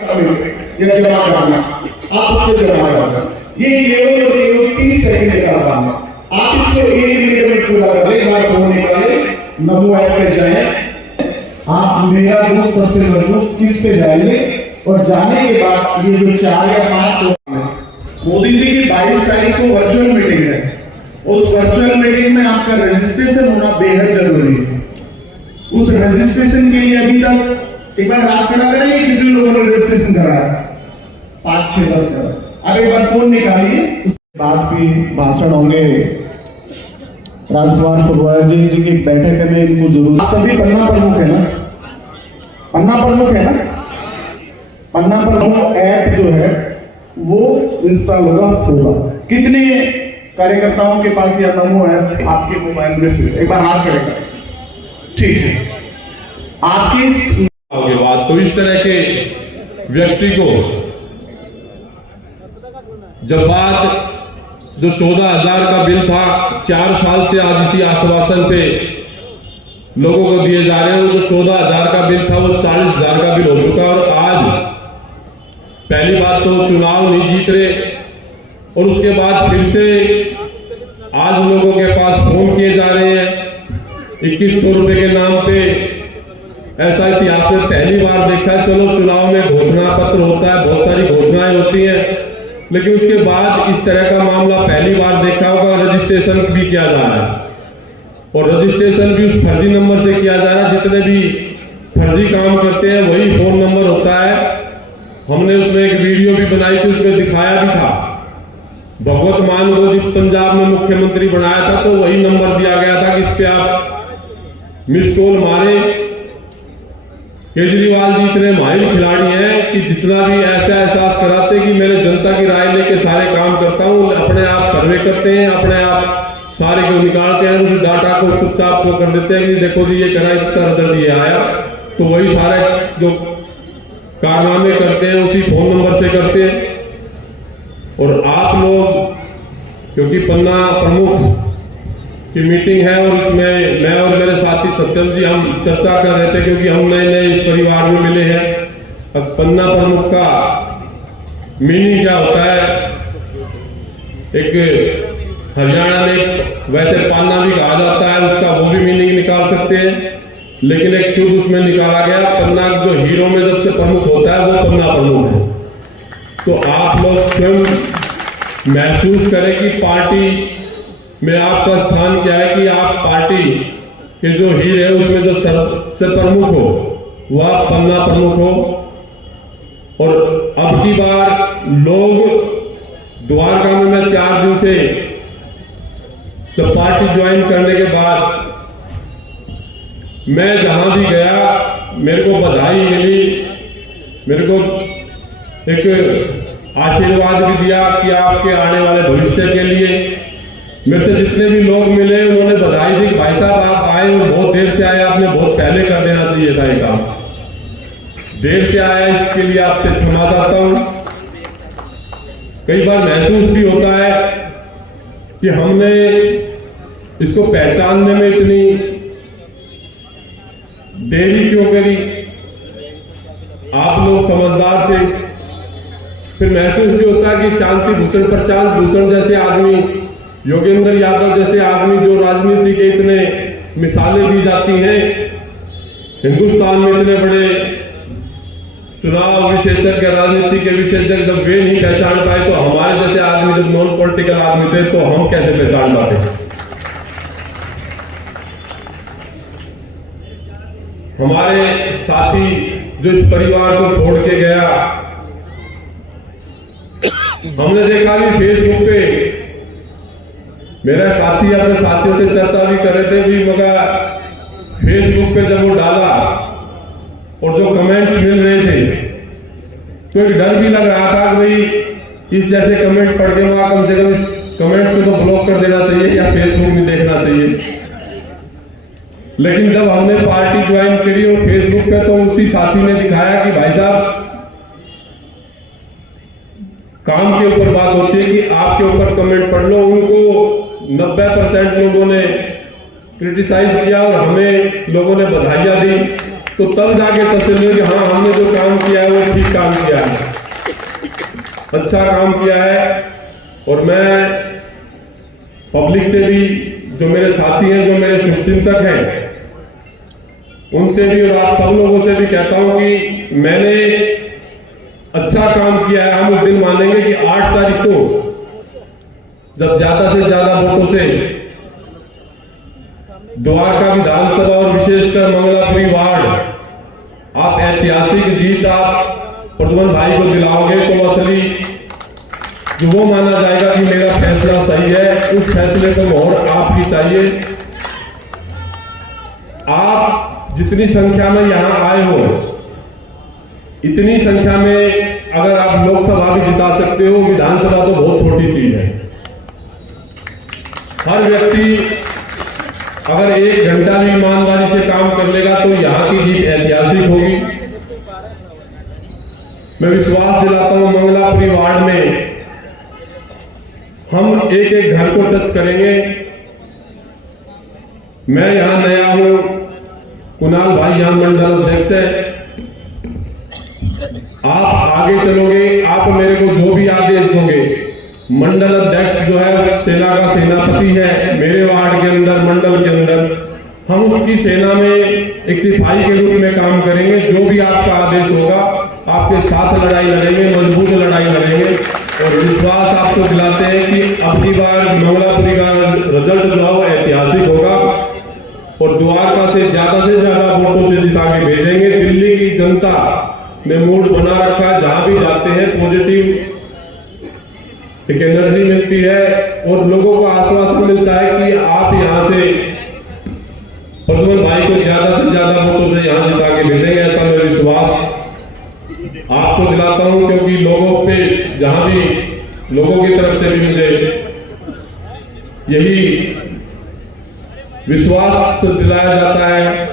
या जमा करना, आप उसको जमा करना, ये केवल और केवल 30 सेकंड का काम है। आप इसको 1 मिनट में पूरा कर ले। बात फोन निकाले, नमो ऐप पे जाए, आप मेरा ग्रुप सबसे मजबूत इस पे जाइए और जाने के बाद ये जो 4 या 5 मोदी जी की 22 तारीख को वर्चुअल मीटिंग है, उस वर्चुअल मीटिंग में आपका रजिस्ट्रेशन होना बेहद जरूरी है। उस रजिस्ट्रेशन के लिए अभी तक एक बार हाथ खड़ा करेंगे कितने लोगों ने रजिस्ट्रेशन कराया? 5, 6, 10 करा। अब एक बार फोन निकालिए। उसके बाद भी भाषण होंगे, राजकुमार फुलवार जी की बैठक में इनको जरूर। सभी पन्ना प्रमुख है ना, पन्ना प्रमुख है ना, पन्ना प्रमुख ऐप जो है वो इंस्टॉल होगा। कितने कार्यकर्ताओं के पास यह नमो ऐप आपके मोबाइल में? एक बार हाथ करेगा, ठीक है। आपकी के बाद तो इस तरह के व्यक्ति को जब बात जो 14,000 का बिल था 4 साल से आज इसी आश्वासन पे लोगों को दिए जा रहे हैं, वो जो 14,000 का बिल था वो 40,000 का बिल हो चुका। और आज पहली बात तो चुनाव नहीं जीत रहे और उसके बाद फिर से आज लोगों के पास फोन किए जा रहे हैं 2100 रुपए के नाम पे। ऐसा इतिहास में पहली बार देखा है। चलो चुनाव में घोषणा पत्र होता है, बहुत सारी घोषणाएं होती हैं, लेकिन उसके बाद इस तरह का मामला पहली बार देखा होगा। रजिस्ट्रेशन भी किया जा रहा है और रजिस्ट्रेशन भी उस फर्जी नंबर से किया जा रहा है। जितने भी फर्जी काम करते हैं वही फोन नंबर होता है। हमने उसमें एक वीडियो भी बनाई थी, उसमें दिखाया भी था। भगवत मान को जब पंजाब में मुख्यमंत्री बनाया था तो वही नंबर दिया गया था कि इस पे आप मिस कॉल मारे। केजरीवाल जी इतने माहिर खिलाड़ी हैं कि जितना भी ऐसा एहसास कराते कि मैंने जनता की राय लेके सारे काम करता हूं, अपने आप सर्वे करते हैं, अपने आप सारे को निकालते हैं, उस डाटा को चुपचाप को कर देते हैं कि देखो जी ये करा, इसका रिजल्ट ये आया। तो वही सारे जो कारनामे करते हैं उसी फोन नंबर से करते हैं। और आप लोग, क्योंकि पन्ना प्रमुख की मीटिंग है और उसमें मैं और मेरे साथी सत्यम जी हम चर्चा कर रहे थे, क्योंकि हम नए नए इस परिवार में मिले हैं। अब पन्ना प्रमुख का मीनिंग क्या होता है? एक हरियाणा में वैसे पन्ना भी कहा जाता है, उसका वो भी मीनिंग निकाल सकते हैं, लेकिन एक शुद्ध उसमें निकाला गया। पन्ना जो हीरो में जब से प्रमुख होता है वो पन्ना प्रमुख है। तो आप लोग स्वयं महसूस करें कि पार्टी में आपका स्थान क्या है, कि आप पार्टी के जो हीर है उसमें जो सबसे प्रमुख हो वो आप पन्ना प्रमुख हो। और अब की बार लोग द्वारका में मैं 4 दिन से जब पार्टी ज्वाइन करने के बाद मैं जहां भी गया मेरे को बधाई मिली, मेरे को एक आशीर्वाद भी दिया कि आपके आने वाले भविष्य के लिए। मेरे से जितने भी लोग मिले उन्होंने बधाई दी कि भाई साहब आप आए और बहुत देर से आए, आपने बहुत पहले कर देना चाहिए था ये काम, देर से आया, इसके लिए आपसे क्षमा चाहता हूं। कई बार महसूस भी होता है कि हमने इसको पहचानने में इतनी देरी क्यों करी, आप लोग समझदार थे। फिर महसूस भी होता है कि शांति भूषण, प्रशांत भूषण जैसे आदमी, योगेंद्र यादव जैसे आदमी जो राजनीति के इतने मिसालें दी जाती हैं, हिंदुस्तान में इतने बड़े चुनाव विशेषज्ञ, राजनीति के विशेषज्ञ, जब वे नहीं पहचान पाए तो हमारे जैसे आदमी, जब नॉन पॉलिटिकल आदमी थे तो हम कैसे पहचान पाते? हमारे साथी जो इस परिवार को छोड़ के गया, हमने देखा कि फेसबुक पे मेरा साथी अपने साथियों से चर्चा भी कर रहे थे भी, मगर फेसबुक पे जब वो डाला और जो कमेंट्स मिल रहे थे तो एक डर भी लग रहा था कि भाई इस जैसे कमेंट पढ़ के वहां कम से कम इस कमेंट्स को तो ब्लॉक कर देना चाहिए या फेसबुक में देखना चाहिए। लेकिन जब हमने पार्टी ज्वाइन करी और फेसबुक पे, तो उसी साथी ने दिखाया कि भाई साहब काम के ऊपर बात होती है कि आपके ऊपर कमेंट पढ़ लो। उनको 90% लोगों ने क्रिटिसाइज किया और हमें लोगों ने बधाइयां दी। तो तब जाके तसल्ली हो कि हाँ हमने जो काम किया है वो ठीक काम किया है, अच्छा काम किया है। और मैं पब्लिक से भी, जो मेरे साथी हैं, जो मेरे शुभचिंतक हैं, उनसे भी और आप सब लोगों से भी कहता हूं कि मैंने अच्छा काम किया है। हम उस दिन मानेंगे कि 8 तारीख को जब ज्यादा से ज्यादा वोटों से द्वारका विधानसभा और विशेषकर मंगलापुरी वार्ड आप ऐतिहासिक जीत आप प्रद्युमन भाई को दिलाओगे, तो असली जो वो माना जाएगा कि मेरा फैसला सही है, उस फैसले को मोहर आपकी चाहिए। आप जितनी संख्या में यहां आए हो, इतनी संख्या में अगर आप लोकसभा भी जिता सकते हो, विधानसभा तो बहुत छोटी चीज है। हर व्यक्ति अगर 1 घंटा भी ईमानदारी से काम कर लेगा तो यहां की जीत ऐतिहासिक होगी। मैं विश्वास दिलाता हूं मंगलापुरी वार्ड में हम एक एक घर को टच करेंगे। मैं यहां नया हूं, कुणाल भाई यहां मंडल अध्यक्ष है। आप आगे चलोगे, आप मेरे को जो भी आदेश दोगे, मंडल अध्यक्ष जो है सेना का सेनापति है मेरे वार्ड के अंदर, मंडल के अंदर, हम उसकी सेना में एक सिपाही के रूप में काम करेंगे। जो भी आपका आदेश होगा आपके साथ लड़ाई लड़ेंगे, मजबूत लड़ाई लड़ेंगे। और विश्वास आपको दिलाते हैं कि अब की बार मंगलापुरी का रिजल्ट जो है ऐतिहासिक होगा और द्वारका से ज्यादा वोटों से जिता के भेजेंगे। दिल्ली की जनता ने मूड बना रखा है, जहां भी जाते हैं पॉजिटिव एक एनर्जी मिलती है और लोगों को आश्वासन मिलता है कि आप यहां से प्रद्युमन भाई को ज्यादा से ज्यादा वोटों से यहां जिता के भेजेंगे। ऐसा मैं विश्वास आपको दिलाता हूं, क्योंकि लोगों पे जहां भी लोगों की तरफ से भी मुझे यही विश्वास दिलाया जाता है,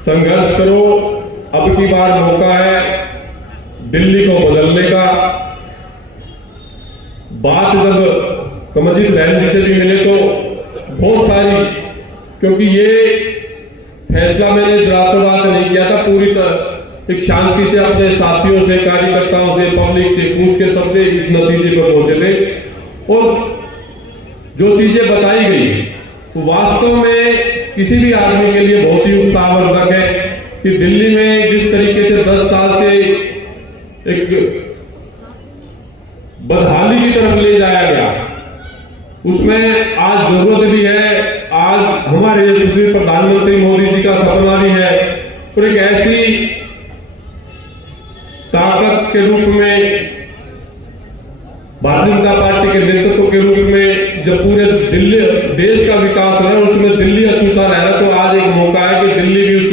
संघर्ष करो, अब की बार मौका है दिल्ली को बदलने का। बात जब कमलजीत बहन जी से भी मिले तो बहुत सारी, क्योंकि ये फैसला मैंने रातों-रात नहीं किया था, पूरी तरह एक शांति से अपने साथियों से, कार्यकर्ताओं से, पब्लिक से पूछ के सबसे इस नतीजे पर पहुंचे थे। और जो चीजें बताई गई वो वास्तव में किसी भी आदमी के लिए बहुत ही उत्साहवर्धक है कि दिल्ली में जिस तरीके से 10 साल से एक बदहाली की तरफ ले जाया गया, उसमें आज जरूरत भी है। आज हमारे यशस्वी प्रधानमंत्री मोदी जी का सपना भी है और एक ऐसी ताकत के रूप में भारतीय जनता पार्टी के नेतृत्व के रूप में जब पूरे दिल्ली देश का विकास हो रहा है, उसमें दिल्ली अछूता रह रहा, तो आज एक मौका है कि दिल्ली भी उस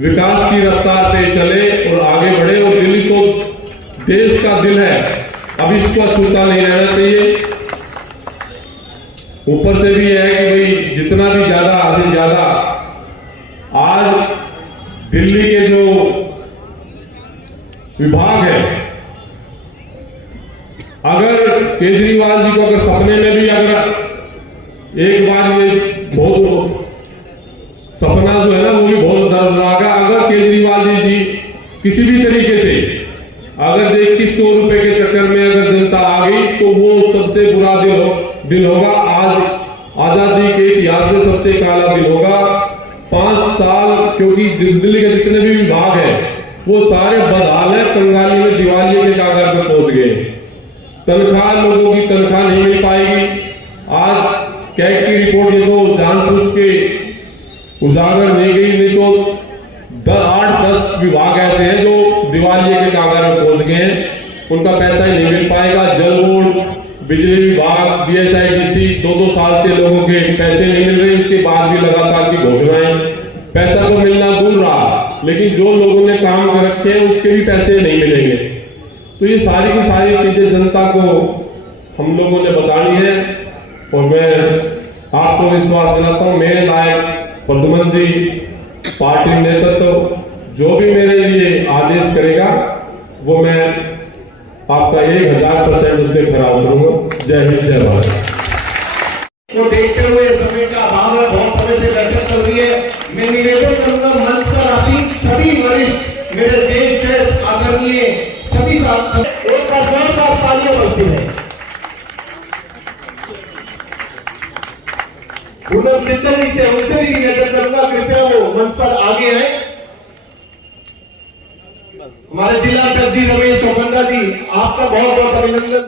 विकास की रफ्तार पे चले और आगे बढ़े। और दिल्ली तो देश का दिल है, अब इसको अछूता नहीं रहना चाहिए। ऊपर से भी है कि भाई जितना भी ज्यादा से ज्यादा आज दिल्ली के जो विभाग है, अगर केजरीवाल जी को अगर सपने में भी अगर एक बार ये बहुत सपना जो है ना वो भी बहुत दर्दनाक है। अगर केजरीवाल जी किसी भी तरीके से अगर 2100 रुपए के चक्कर में अगर जनता आ गई तो वो सबसे बुरा दिन होगा। आज आजादी के इतिहास में सबसे काला दिन होगा। 5 साल, क्योंकि दिल्ली के जितने भी विभाग है वो सारे बदहाल है, कंगाली में दिवालिये के कागार पर पहुंच गए। तनख्वाह, लोगों की तनख्वाह नहीं मिल पाएगी। आज कैग की रिपोर्ट ये तो जानबूझ के उजागर नहीं गई, नहीं तो 8-10 विभाग ऐसे हैं जो दिवालिये के कागार में पहुंच गए हैं, उनका पैसा ही नहीं मिल पाएगा। जल बोर्ड, बिजली विभाग, BSIDC 2-2 साल से लोगों के पैसे नहीं मिल रहे, उसके बाद भी लगातार की घोषणाएं, पैसा तो मिलना दूर रहा, लेकिन जो लोगों ने काम कर रखे हैं उसके भी पैसे नहीं मिलेंगे। तो ये सारी की सारी चीजें जनता को हम लोगों ने बतानी है और मैं आपको विश्वास दिलाता हूं, मेरे लायक प्रद्युमन जी, पार्टी नेतृत्व जो भी मेरे लिए आदेश करेगा वो मैं आपका 1000% उस पर खरा उतरूंगा। जय हिंद, जय भारत। तो देखते हुए समय का अभाव है, बहुत समय से बैठक चल रही है, मैं निवेदन आदरणीय सभी साथ एक बार जोरदार तालियां बजती है। पूनम जिंदल जी से उनसे भी निवेदन करूंगा, कृपया वो मंच पर आगे आए। हमारे जिला अध्यक्ष जी रमेश ओखंदा जी, आपका बहुत बहुत अभिनंदन।